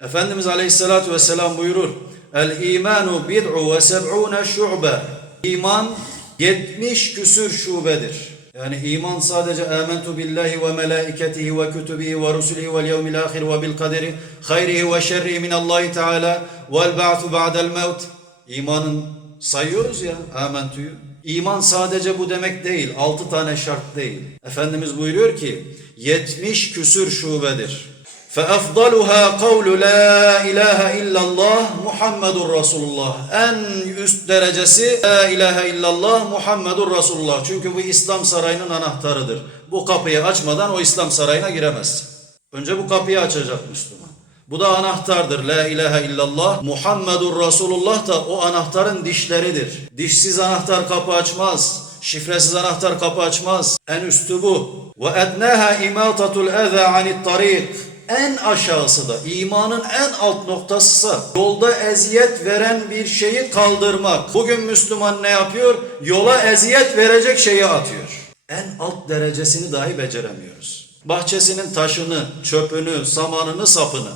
Efendimiz Aleyhisselatü Vesselam buyurur. El imanu bid'u ve seb'une şu'be. İman 70 küsür şubedir. Yani iman sadece amentu billahi ve melaiketihi ve kütübihi ve rusulihi vel yevmil ahir ve bil kaderi hayrihi ve şerrihi minallahi teala vel ba'tu ba'del mevt. İmanın sayıyoruz ya amentuyu. İman sadece bu demek değil. Altı tane şart değil. Efendimiz buyuruyor ki 70 küsür şubedir. فَاَفْضَلُهَا قَوْلُ لَا اِلَٰهَ اِلَّا اللّٰهِ Muhammedur Resulullah. En üst derecesi La ilahe illallah Muhammedur Resulullah. Çünkü bu İslam sarayının anahtarıdır. Bu kapıyı açmadan o İslam sarayına giremezsin. Önce bu kapıyı açacak Müslüman. Bu da anahtardır. La ilahe illallah Muhammedur Resulullah da o anahtarın dişleridir. Dişsiz anahtar kapı açmaz. Şifresiz anahtar kapı açmaz. En üstü bu. Ve ednaha imatatul eza anit tarik. En aşağısı da imanın en alt noktası yolda eziyet veren bir şeyi kaldırmak. Bugün Müslüman ne yapıyor? Yola eziyet verecek şeyi atıyor. En alt derecesini dahi beceremiyoruz. Bahçesinin taşını, çöpünü, samanını, sapını,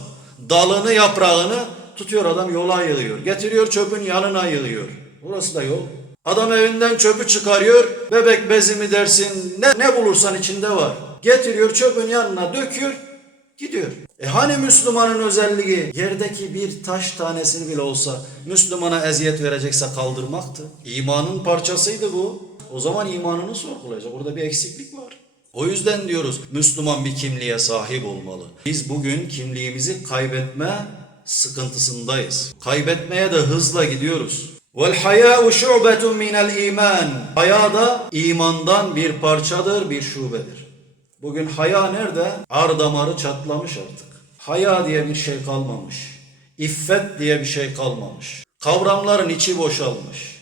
dalını, yaprağını tutuyor adam yola yığıyor. Getiriyor çöpün yanına yığıyor. Burası da yol. Adam evinden çöpü çıkarıyor. Bebek bezi mi dersin ne, ne bulursan içinde var. Getiriyor çöpün yanına döküyor. Gidiyor. E hani Müslümanın özelliği yerdeki bir taş tanesini bile olsa Müslümana eziyet verecekse kaldırmaktı. İmanın parçasıydı bu. O zaman imanını sorgulayacak. Orada bir eksiklik var. O yüzden diyoruz Müslüman bir kimliğe sahip olmalı. Biz bugün kimliğimizi kaybetme sıkıntısındayız. Kaybetmeye de hızla gidiyoruz. Vel hayâ'u şu'betun minel iman. Haya da imandan bir parçadır, bir şubedir. Bugün haya nerede? Ar damarı çatlamış artık. Haya diye bir şey kalmamış. İffet diye bir şey kalmamış. Kavramların içi boşalmış.